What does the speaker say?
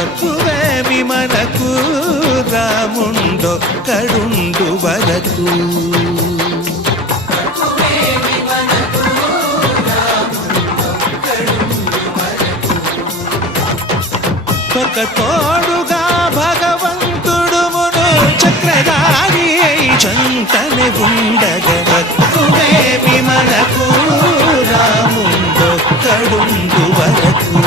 తక్కువేమి మనకు రాముండొక్కడుండు వరకు. ఒక తోడుగా భగవంతుడు మును చక్రధారి చంతని ఉండగా తక్కువేమి మనకు రాముండొక్కడుండు వరకు.